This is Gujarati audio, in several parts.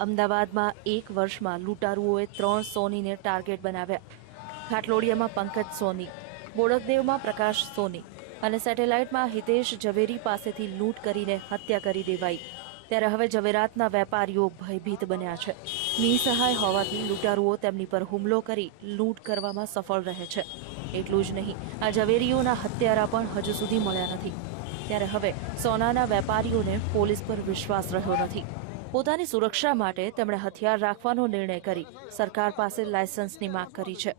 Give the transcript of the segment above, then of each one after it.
અમદાવાદમાં એક વર્ષમાં લૂંટારુઓએ ત્રણ સોનીને ટાર્ગેટ બનાવ્યા. ખાટલોડિયામાં પંકજ સોની, બોડકદેવમાં પ્રકાશ સોની અને સેટેલાઇટમાં હિતેશ ઝવેરી પાસેથી લૂંટ કરીને હત્યા કરી દેવાઈ. ત્યારે હવે ઝવેરાતના વેપારીઓ ભયભીત બન્યા છે. નિસહાય હોવાથી લૂંટારુઓ તેમની પર હુમલો કરી લૂંટ કરવામાં સફળ રહે છે. એટલું જ નહીં, આ ઝવેરીઓના હત્યારા પણ હજુ સુધી મળ્યા નથી. ત્યારે હવે સોનાના વેપારીઓને પોલીસ પર વિશ્વાસ રહ્યો નથી. પોતાની સુરક્ષા માટે તેમણે હથિયાર રાખવાનો નિર્ણય કરી. સરકાર પાસે લાયસન્સની માંગ કરી છે.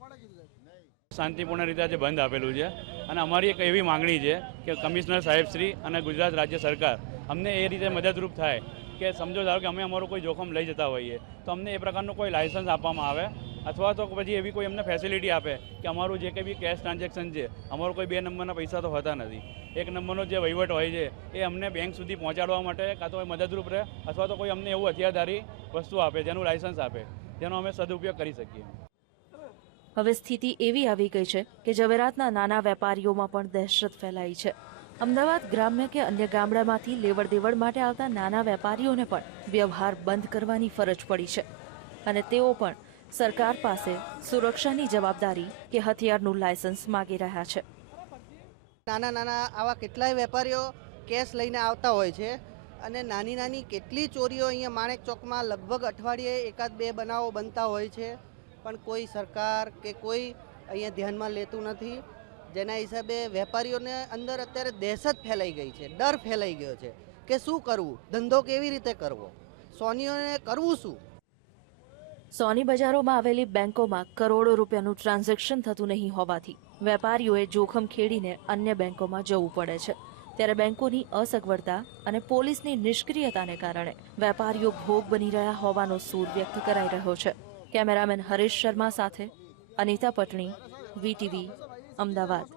શાંતિપૂર્ણ રીતે આજે બંધ આપેલું છે અને અમારી એક એવી માંગણી છે કે કમિશનર સાહેબશ્રી અને ગુજરાત રાજ્ય સરકાર અમને એ રીતે મદદરૂપ થાય કે સમજો ધારો કે અમે અમારું કોઈ જોખમ લઈ જતા હોઈએ તો અમને એ પ્રકારનું કોઈ લાયસન્સ આપવામાં આવે અથવા તો પછી એવી કોઈ અમને ફેસિલિટી આપે કે અમારું જે કંઈ બી કેશ ટ્રાન્ઝેક્શન છે, અમારું કોઈ બે નંબરના પૈસા તો હોતા નથી. એક નંબરનો જે વહીવટ હોય છે, એ અમને બેંક સુધી પહોંચાડવા માટે કાં તો મદદરૂપ રહે અથવા તો કોઈ અમને એવું હથિયારધારી વસ્તુ આપે, જેનું લાયસન્સ આપે, જેનો અમે સદુપયોગ કરી શકીએ. હવે સ્થિતિ એવી આવી ગઈ છે કે જવેરાતના નાના વેપારીઓમાં પણ દહેશત ફેલાઈ છે. અમદાવાદ ગ્રામ્ય કે અન્ય ગામડામાંથી લેવડ દેવડ માટે આવતા નાના વેપારીઓને પણ વ્યવહાર બંધ કરવાની ફરજ પડી છે. અને તેઓ પણ સરકાર પાસે સુરક્ષાની જવાબદારી કે હથિયારનું લાયસન્સ માગી રહ્યા છે. નાના નાના આવા કેટલાય વેપારીઓ કેશ લઈને આવતા હોય છે અને નાની નાની કેટલી ચોરીઓ અહીંયા માણેક ચોકમાં લગભગ અઠવાડિયે એકાદ બે બનાવો બનતા હોય છે, પણ કોઈ સરકાર કે કોઈ અહીંયા ધ્યાનમાં લેતું નથી. જેના હિસાબે વેપારીઓને અંદર અત્યારે દહેશત ફેલાઈ ગઈ છે, ડર ફેલાઈ ગયો છે કે શું કરવું, ધંધો કેવી રીતે કરવો, સોનીઓને કરવું શું? સોની બજારોમાં આવેલી બેંકોમાં કરોડો રૂપિયાનું ટ્રાન્ઝેક્શન થતું નહીં હોવાથી વેપારીઓએ જોખમ ખેડીને અન્ય બેંકોમાં જવું પડે છે. ત્યારે બેંકોની અસગવડતા અને પોલીસની નિષ્ક્રિયતાને કારણે વેપારીઓ ભોગ બની રહ્યા હોવાનો સૂર વ્યક્ત કરાઈ રહ્યો છે. કેમેરામેન હરેશ શર્મા સાથે અનિતા પટણી, વીટીવી, અમદાવાદ.